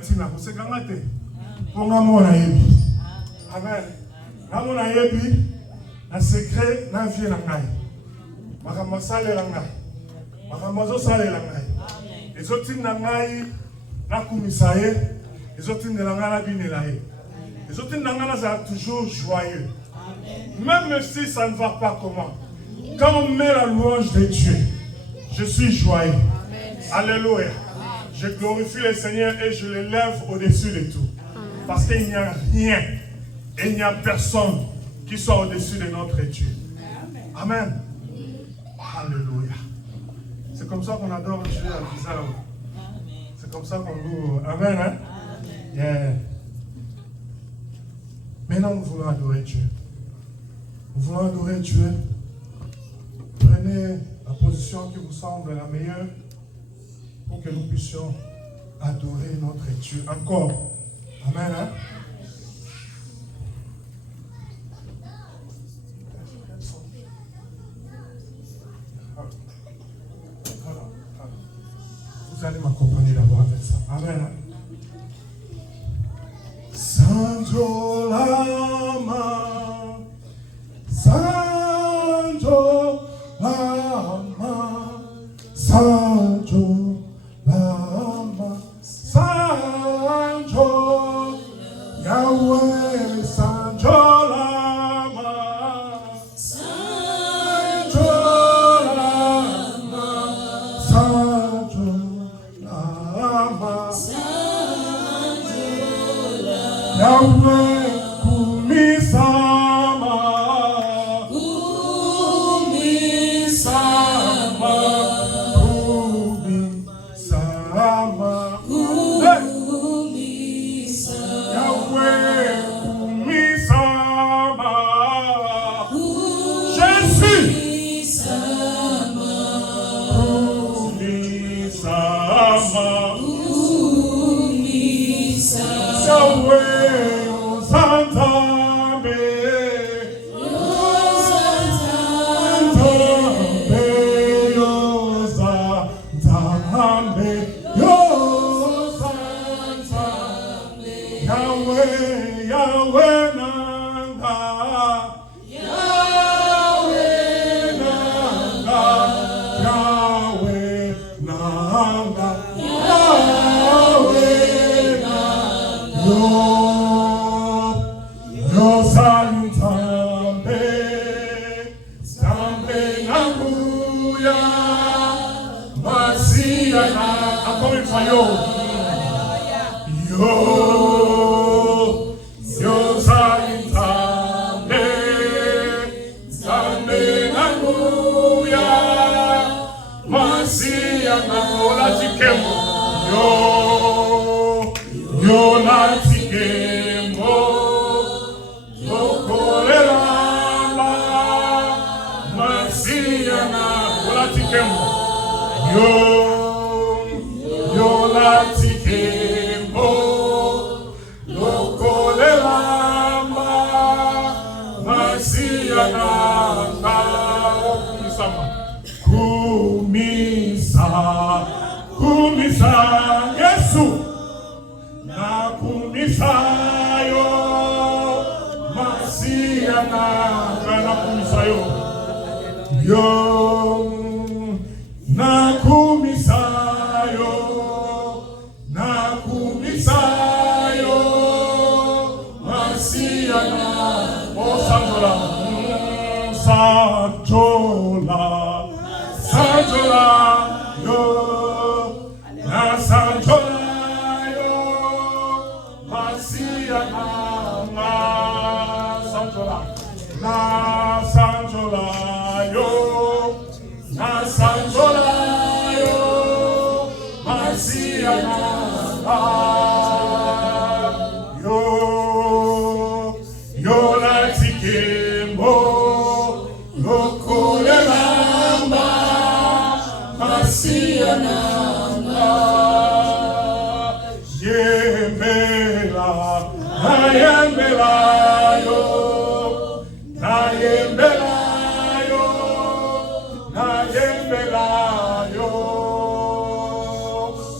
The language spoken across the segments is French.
Tina kusekanga te ponga mona yebi amen namona yebi na secret na vie na ngai makambo salela ngai makambo zo salela ngai ezotinda ngai nakumisa ye ezotindela ngai na binela ye ezotinda ngai nazala toujours joyeux même si ça ne va pas comment quand on met la louange de Dieu je suis joyeux. Alléluia. Je glorifie le Seigneur et je l'élève au-dessus de tout. Parce qu'il n'y a rien et il n'y a personne qui soit au-dessus de notre Dieu. Amen. Alléluia. C'est comme ça qu'on adore Dieu à Bizarre. C'est comme ça qu'on loue. Amen. Hein? Yeah. Maintenant, nous voulons adorer Dieu. Nous voulons adorer Dieu. Prenez la position qui vous semble la meilleure pour que nous puissions adorer notre Dieu encore. Amen. Hein? Vous allez m'accompagner d'abord avec ça. Amen. Hein? Santo Lama, Santo Lama, Santo Lama, Santo Yahweh, Santo Lama, Santo Lama, Santo Lama, Yahweh, Kumisama, Kumisama, Kumisama, Yahweh, Kumisama, Jésus, Kumisama, Yahweh. Encore une fois, yo. Kumisa Yesu na kumisa yo Masia na kumisa yo yo na kumisa yo Masia na o Sanjola yo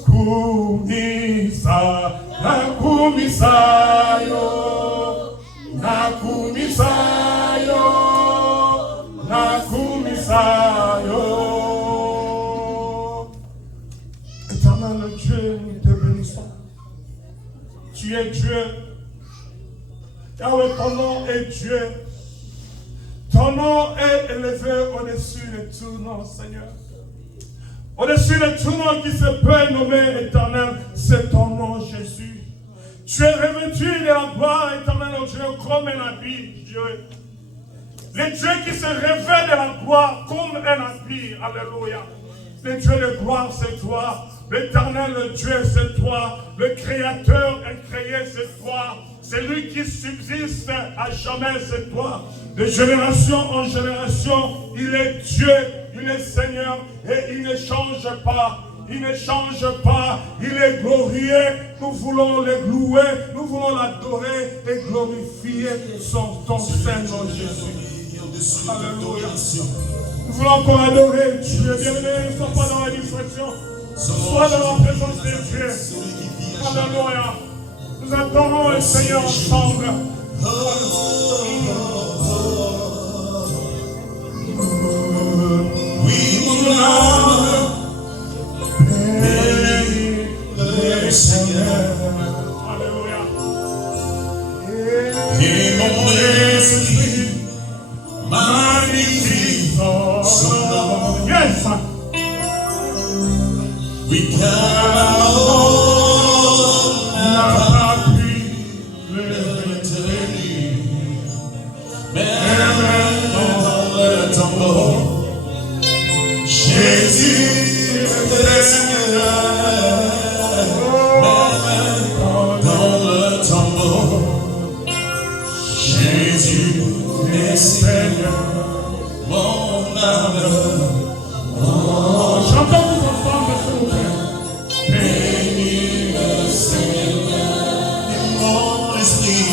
Kumisa nakumisayo, nakumisayo, nakumisayo. Éternel Dieu, nous te bénissons. Tu es Dieu. Yahweh, ton nom est Dieu. Ton nom est élevé au-dessus de tout nom, Seigneur. Au-dessus de tout nom qui se peut nommer éternel, c'est ton nom, Jésus. Tu es revêtu de la gloire éternelle, oh Dieu, comme un habit, Dieu. Le Dieu qui se revêt de la gloire comme un habit, alléluia. Le Dieu de gloire, c'est toi. L'éternel Dieu, c'est toi. Le Créateur incréé, c'est toi. C'est lui qui subsiste à jamais, c'est toi. De génération en génération, il est Dieu, il est Seigneur et il ne change pas. Il ne change pas, il est glorieux. Nous voulons le louer, nous voulons l'adorer et glorifier ton Saint-Nom Jésus. Alléluia. Nous voulons encore adorer Dieu. Bien-aimés, ne sois pas dans la distraction. Sois dans la présence de Dieu. Alléluia. Nous adorons le Seigneur ensemble. Le Seigneur, Alléluia. et mon esprit magnifie son nom. Yes. Oui, car n'a pas pu le retenir, même dans le tombeau, Jésus est Seigneur. Jésus est Seigneur, mon âme. Chantons tous ensemble, s'il vous plaît. Bénis le Seigneur et mon esprit,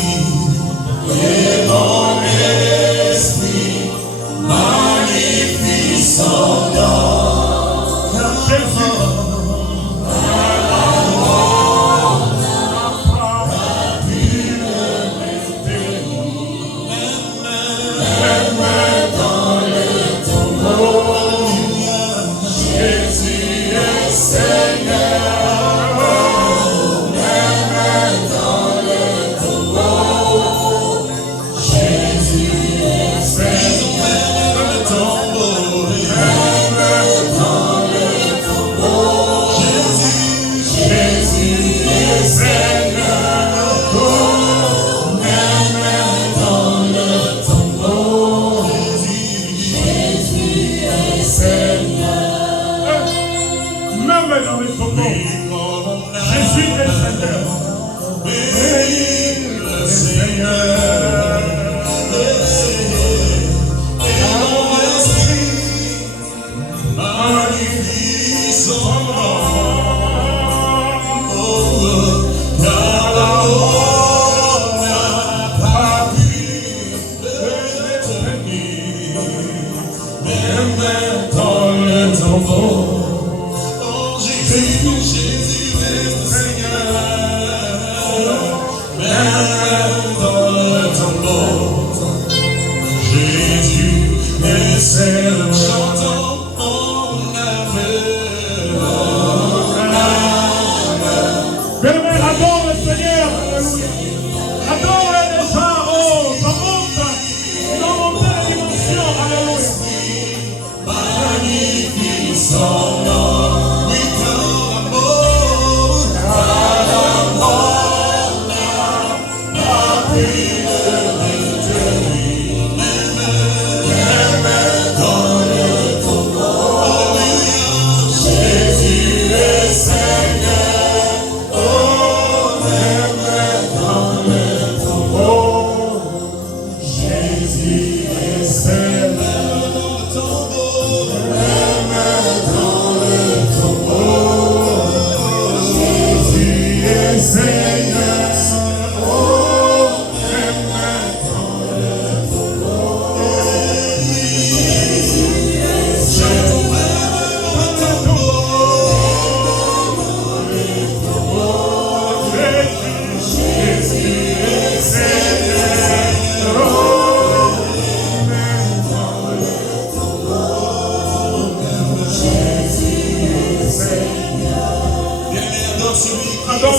magnifie son nom. Jésus.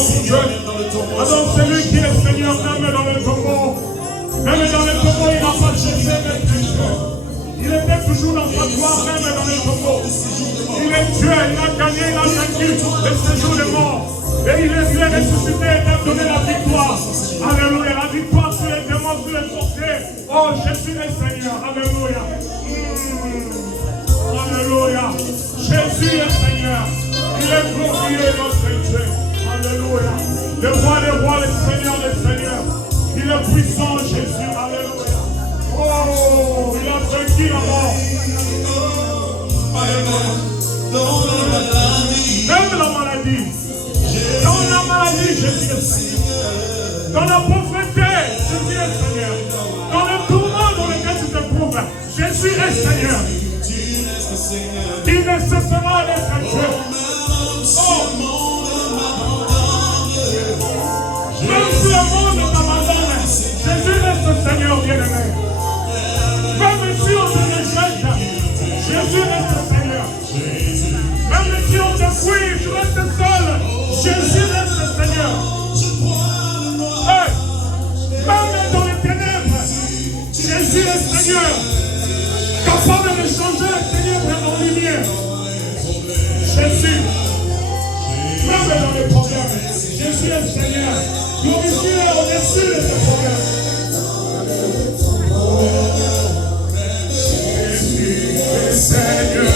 pour Dieu. Alors celui qui est Seigneur, même dans le tombeau, il n'a pas cherché même Dieu. Il était toujours dans sa gloire, même dans le tombeau. Il est Dieu, il a gagné, il a vaincu le séjour de mort. Et il est ressuscité et a donné la victoire. Alléluia, la victoire sur les démons, sur les sorciers. Oh, Jésus est Seigneur. Alléluia. Alléluia. Jésus est Seigneur. Il est glorieux, notre Dieu. Alléluia. Le roi des rois, le Seigneur des seigneurs. Il est puissant, Jésus. Alléluia. Oh, il a vaincu la mort. Alléluia. Même la maladie. Dans la maladie, Jésus est Seigneur. Dans la pauvreté, Jésus est Seigneur. Dans le tourment dans lequel tu te trouves, Jésus est Seigneur. Il ne cessera d'être Dieu. Oh! Même si le monde t'abandonne, Jésus reste Seigneur bien-aimé. Même si on te rejette, Jésus reste Seigneur. Même si on te fuit, tu restes seul, Jésus reste Seigneur. Hey. Même dans les ténèbres, Jésus est Seigneur. Capable de changer les ténèbres en lumière. Jésus. Même dans les problèmes, Jésus est Seigneur. Glorifié au-dessus de ces problèmes. Jésus est Seigneur.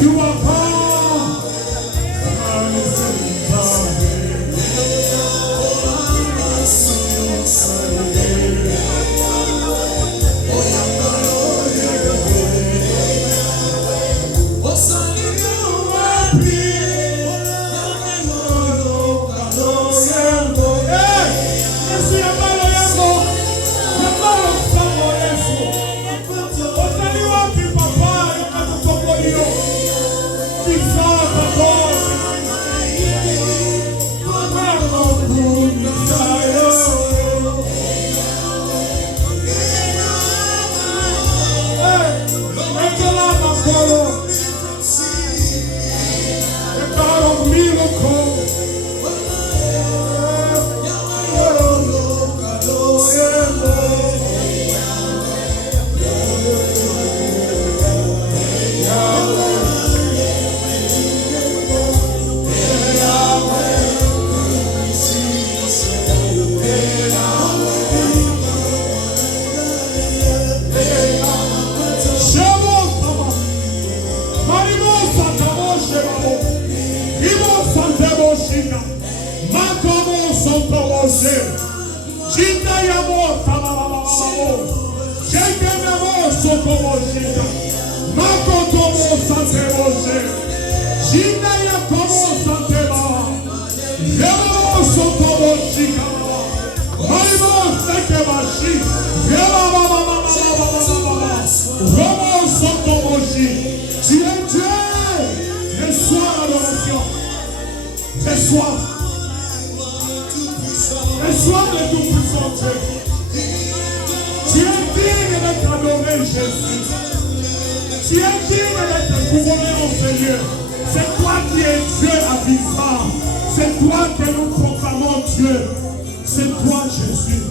You are called. Hey, The God of miracles. Reçois le Tout-Puissant Dieu. Tu es digne d'être adoré, Jésus. Tu es digne d'être couronné, mon Seigneur. C'est toi qui es Dieu avisant. C'est toi que nous proclamons Dieu. C'est toi, Jésus.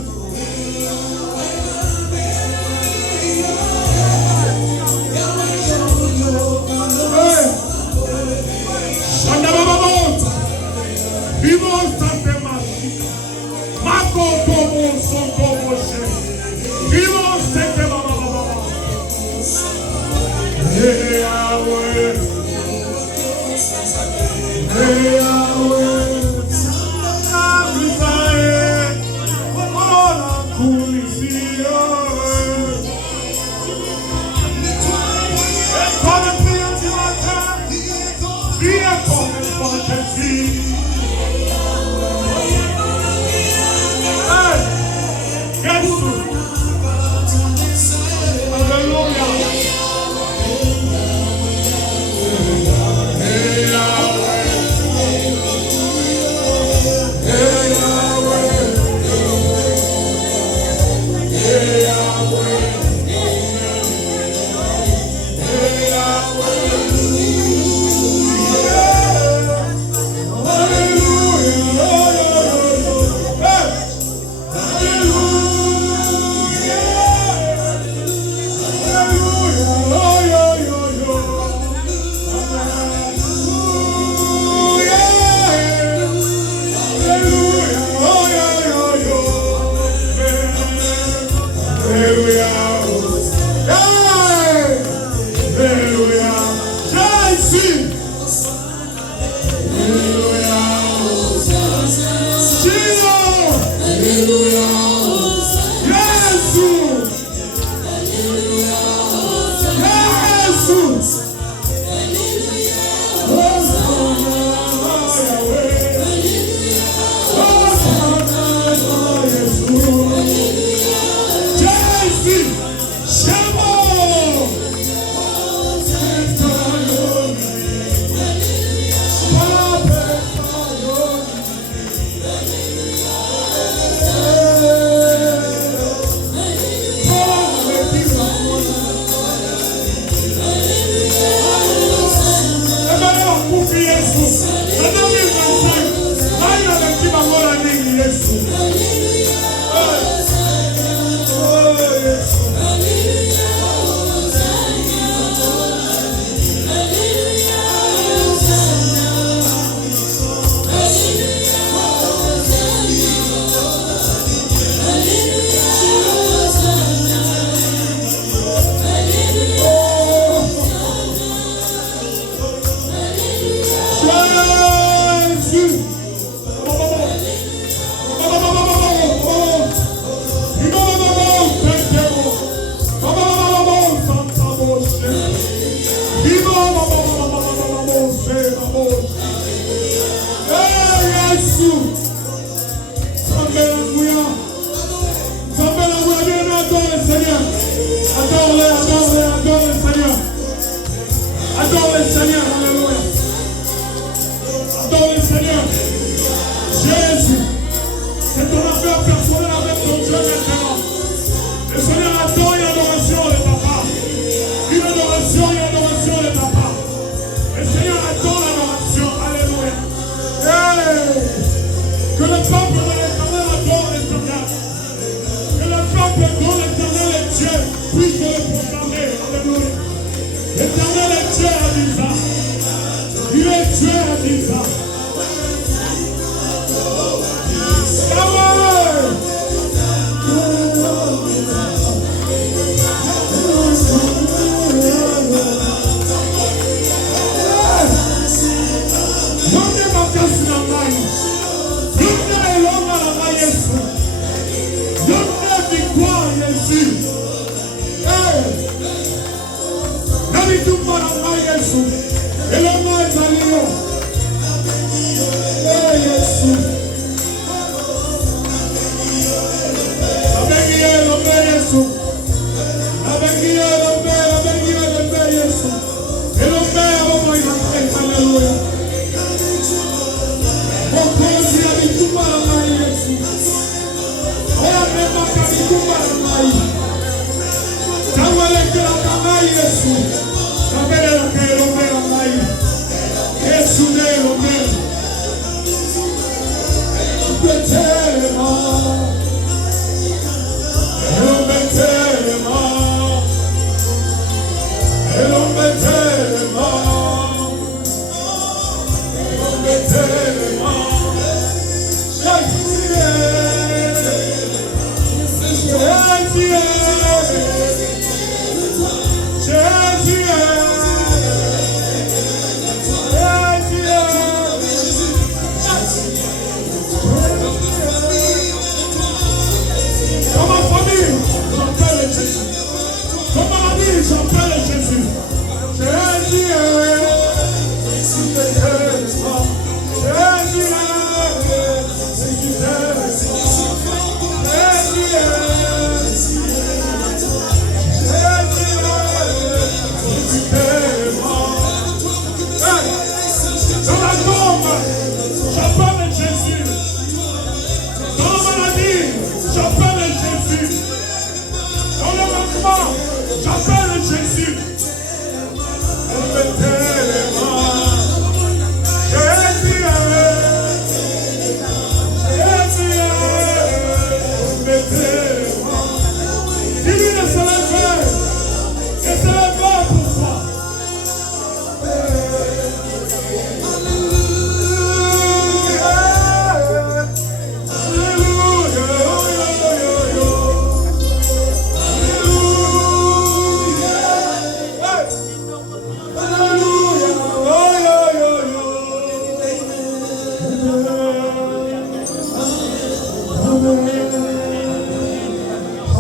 dit ça. Il est Dieu a dit ça.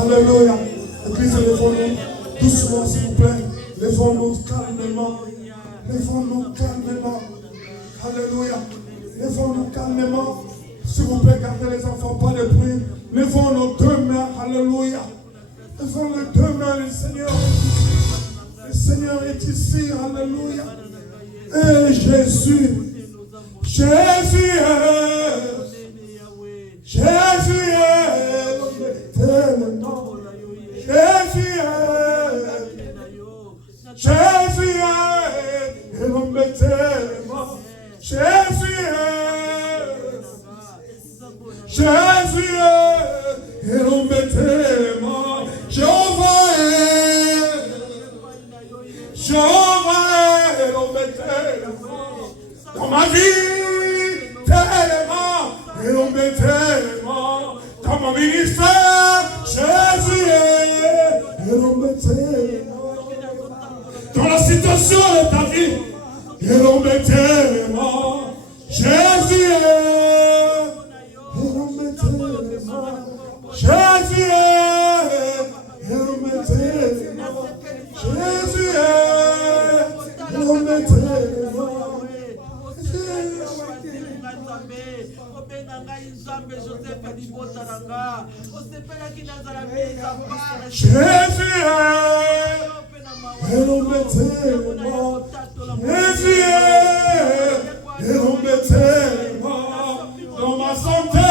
Alléluia. Église, lèvons-nous doucement, s'il vous plaît. Lèvons-nous calmement. Lèvons-nous calmement. Alléluia. Lèvons-nous calmement. S'il vous plaît, gardez les enfants, pas de bruit. Lèvons nos deux mains. Alléluia. Lèvons les deux mains, le Seigneur. Le Seigneur est ici. Alléluia. Et Jésus. Jésus est. Jésus est tellement. Jésus est. Jésus est. Et l'homme est tellement. Jésus est. Jésus est. Et l'homme est tellement. Jéhovah est. Jéhovah est. Et l'homme est tellement. Dans ma vie, tellement. Et l'homme est tellement. Dans mon ministère, Jésus est. Et l'homme est tellement. Dans la situation de ta vie, et l'homme est tellement. Jésus est. Et l'homme est tellement. Jésus est. Et l'homme est tellement. Jésus est. Et l'homme est tellement. Jésus est. Et l'homme est tellement. Jésus est. Et l'homme est tellement. Dans ma santé,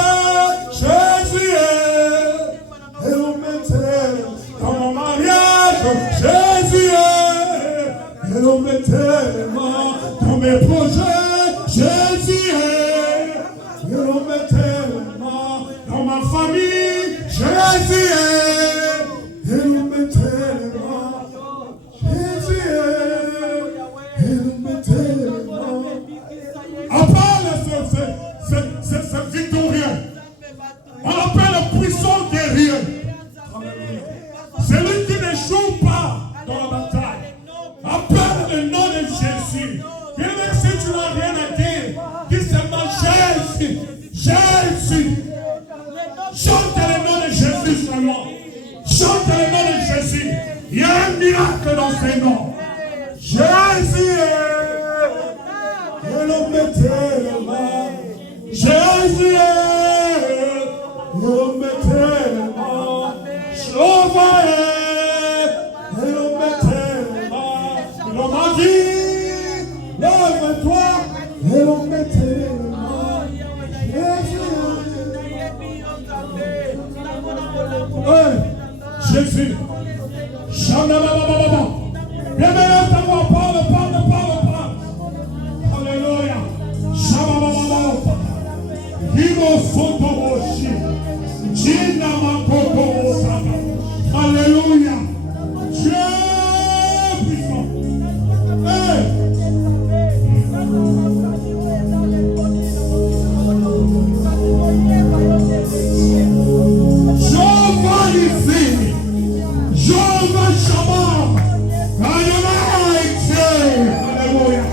Jésus est. Et l'homme est tellement. Dans mon mariage, Jésus est. Et l'homme est tellement. Dans mes projets, Jésus est. Et l'homme est tellement. Dans ma famille, Jésus est. Et l'homme est tellement. Jésus est. Et invoque le nom de Jésus. Il y a un miracle dans ces noms. Jésus est l'homme éternellement. Jésus est l'homme éternellement. Jéhovah est l'homme éternellement. L'homme a dit, lève-toi, et l'homme éternellement. Jésus. Bien meilleur ta voix, parle. Alléluia. Himo Sotoboshi. Jina Makoto Osaka. Alléluia. Dieu puissant. Jehovah ici. Jehovah Shammah. Adonai Dieu. Alléluia.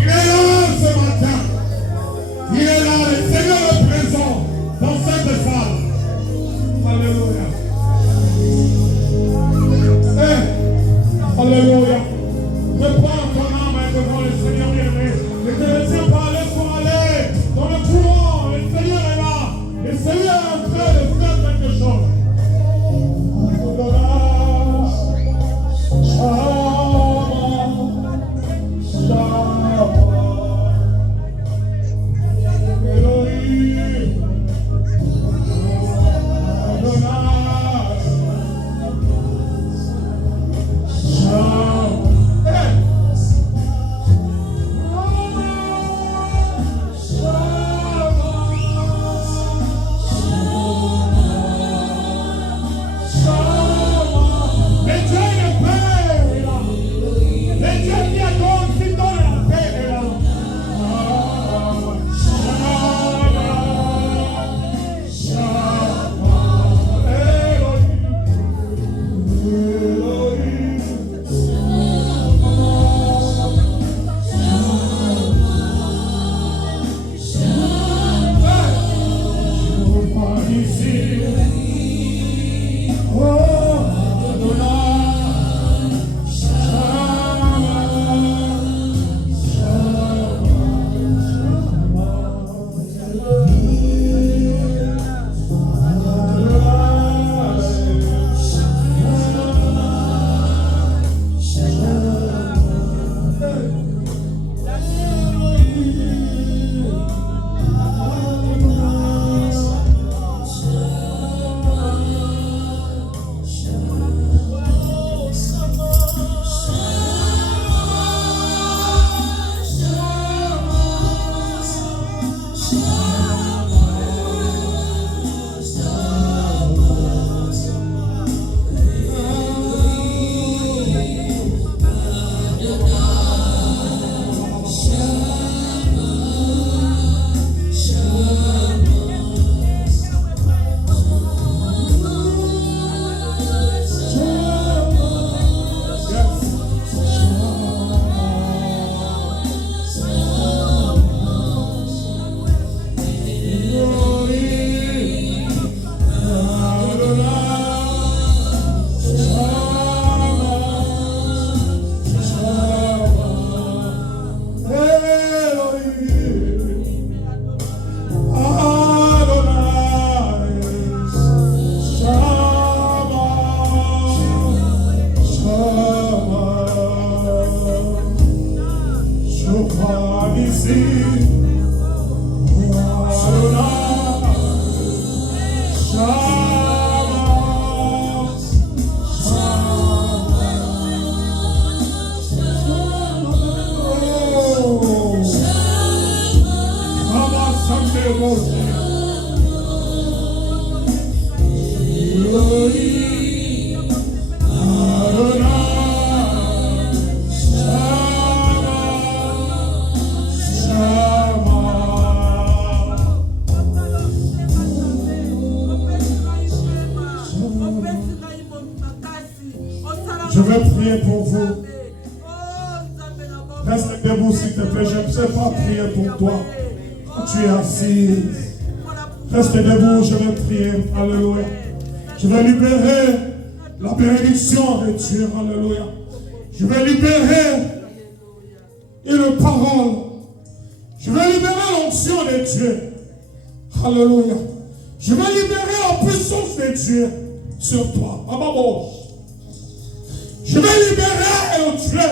Il est là ce matin. Il est là, le Seigneur est présent dans cette salle. Alléluia. Alléluia. Prépare ton âme devant le Seigneur bien-aimé. Ne te laissez pas aller pour aller dans le courant. Le Seigneur est là. Le Seigneur est en train de faire quelque chose. Je vais prier pour vous. Reste debout s'il te plaît. Je ne sais pas prier pour toi. Tu es assise. Reste debout, je vais prier. Alléluia. Je vais libérer la bénédiction de Dieu. Alléluia. Je vais libérer une parole. Je vais libérer l'onction de Dieu. Alléluia. Je vais libérer la puissance de Dieu sur toi. Je vais libérer, oh Dieu,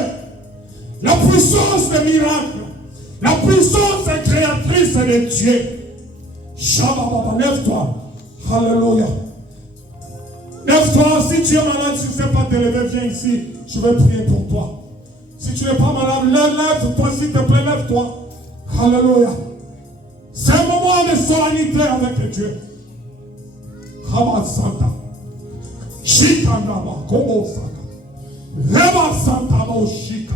la puissance des miracles, la puissance créatrice de Dieu. Shabbat, lève-toi. Alléluia. Lève-toi. Si tu es malade, si tu ne sais pas te lever, viens ici. Je vais prier pour toi. Si tu n'es pas malade, lève-toi, s'il te plaît, lève-toi. Alléluia. C'est un moment de solennité avec Dieu. Rabba Santa. Shikandaba, Kobo Saka. Reba Santa Moshika.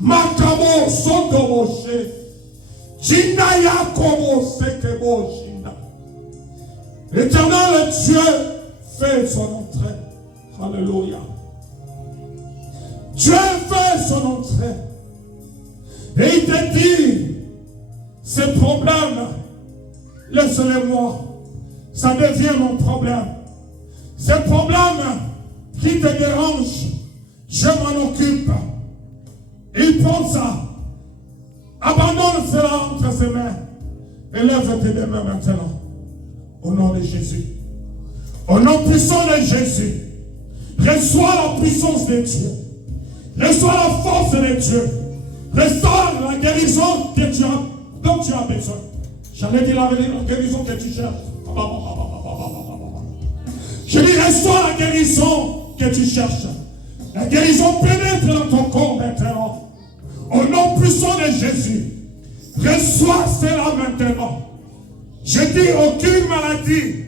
Makamo Soto Moshe. Jindaya Kobo Sekebo Shinda. L'Éternel Dieu fait son entrée. Alléluia. Dieu fait son entrée. Et il te dit, ces problèmes, laisse-les-moi. Ça devient mon problème. Ces problèmes qui te dérangent, je m'en occupe. Il pense à abandonne cela entre ses mains. Et lève tes deux mains maintenant. Au nom de Jésus. Au nom puissant de Jésus. Reçois la puissance de Dieu. Reçois la force de Dieu. Reçois la guérison dont tu as besoin. J'allais dire la guérison que tu cherches. Je dis, reçois la guérison que tu cherches. La guérison pénètre dans ton corps maintenant. Au nom puissant de Jésus. Reçois cela maintenant. Je dis, aucune maladie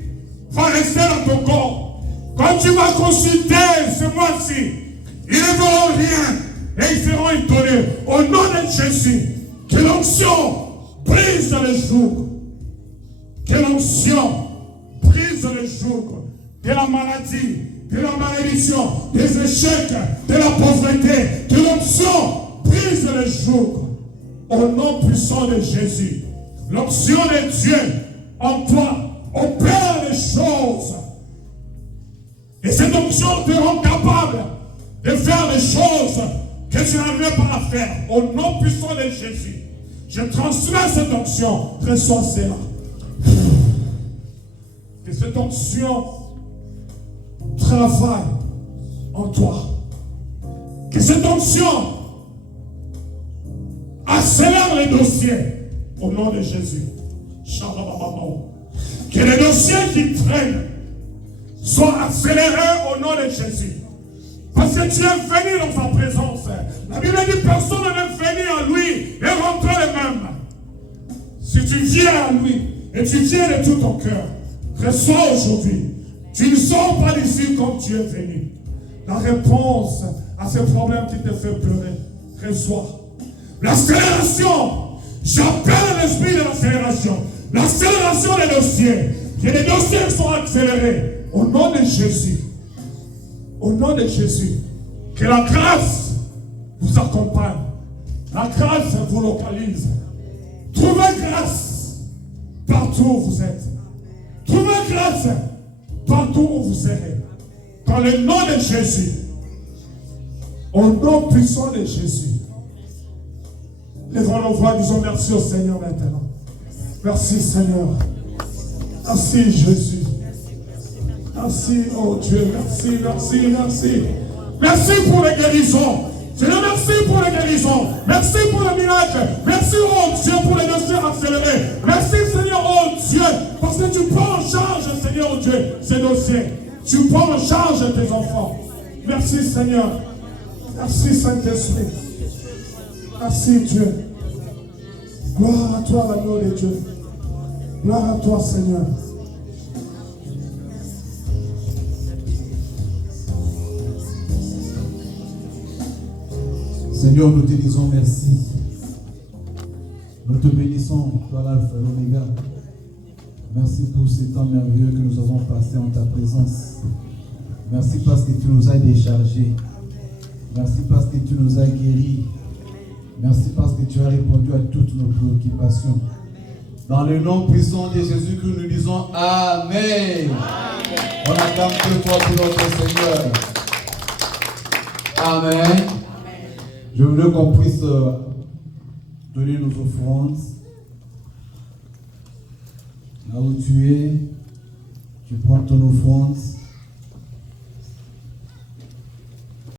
va rester dans ton corps. Quand tu vas consulter ce mois-ci, ils ne verront rien et ils seront étonnés. Au nom de Jésus, que l'onction brise le joug. Que l'onction brise le joug de la maladie, de la malédiction, des échecs, de la pauvreté. Que l'onction brise le joug. Au nom puissant de Jésus, l'onction de Dieu en toi opère les choses. Et cette onction te rend capable de faire les choses que tu n'arrivais pas à faire. Au nom puissant de Jésus, je transmets cette onction. Reçois cela. Que cette onction travaille en toi. Que cette onction accélère les dossiers. Au nom de Jésus. Que les dossiers qui traînent soient accélérés au nom de Jésus. Parce que tu es venu dans sa présence. La Bible dit personne n'est venu à lui et rentrer le même. Si tu viens à lui et tu viens de tout ton cœur, reçois aujourd'hui. Tu ne sors pas d'ici comme tu es venu. La réponse à ce problème qui te fait pleurer, reçois. L'accélération. J'appelle l'esprit de l'accélération. L'accélération des dossiers. Que les dossiers soient accélérés. Au nom de Jésus. Au nom de Jésus. Que la grâce vous accompagne. La grâce vous localise. Trouvez grâce partout où vous êtes. Trouvez grâce partout où vous serez. Dans le nom de Jésus. Au nom puissant de Jésus. Lèvons nos voix, disons merci au Seigneur maintenant. Merci Seigneur. Merci Jésus. Merci, oh Dieu. Merci, merci, merci. Merci pour les guérisons. Seigneur, merci pour les guérisons. Merci pour les miracles. Merci, oh Dieu, pour les dossiers accélérés. Merci Seigneur, oh Dieu, parce que tu prends en charge, Seigneur, oh Dieu, ces dossiers. Tu prends en charge tes enfants. Merci Seigneur. Merci Saint-Esprit. Merci Dieu. Gloire à toi, l'agneau de Dieu. Gloire à toi, Seigneur. Seigneur, nous te disons merci. Nous te bénissons, toi l'alpha et l'oméga. Merci pour ce temps merveilleux que nous avons passé en ta présence. Merci parce que tu nous as déchargés. Merci parce que tu nous as guéris. Merci parce que tu as répondu à toutes nos préoccupations. Dans le nom puissant de Jésus que nous disons Amen. Amen. On acclame très fort pour notre Seigneur. Amen. Je voudrais qu'on puisse donner nos offrandes. Là où tu es, tu prends ton offrande.